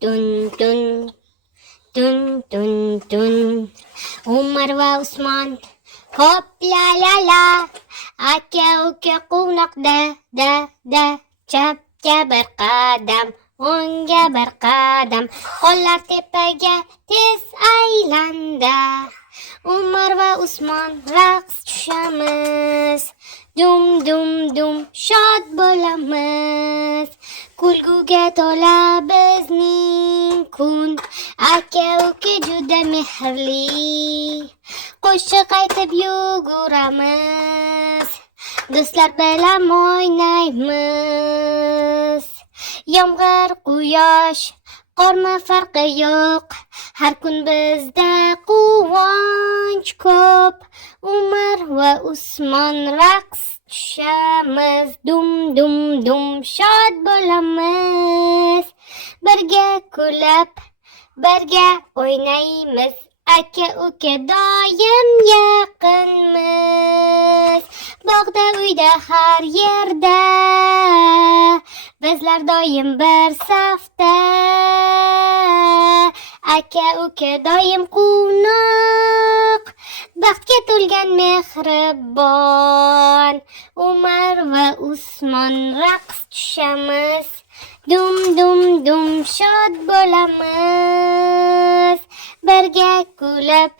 tun tun tun tun tun. Umar va Usmon hop la la la, aka uka quvnoqda da da, chapga bir qadam, o'ngga bir qadam, qo'llar tepaga tez aylanda. Umar va Usmon raqs tushamiz, dum dum dum shod bo'lamiz. Kulguga to'la bizning kun, aka uka juda mehrli, qo'shiq aytib yuguramiz, do'stlar bilan o'ynaymiz. Yomg'ir, quyosh, qormi farqi yo'q, har kun bizda quvonch ko'p. Umar va Usmon raqs tushamiz, dum dum dum shod bo'lamiz. Birga kulib, birga o'ynaymiz, aka uka doim yaqinmiz. Bog'da, uyda, har yerda bizlar doim bir safda, aka uka doim quvnoq, baxtga to'lgan mehribon. Umar va Usmon raqs tushamiz, dum dum dum shod bo'lamiz. Birga kulib,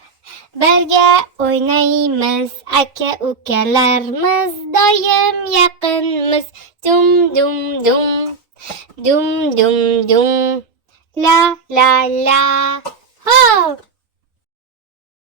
birga o'ynaymiz, aka ukalarimiz doim yaqinmiz. Dum dum dum dum dum dum la la la. Ho!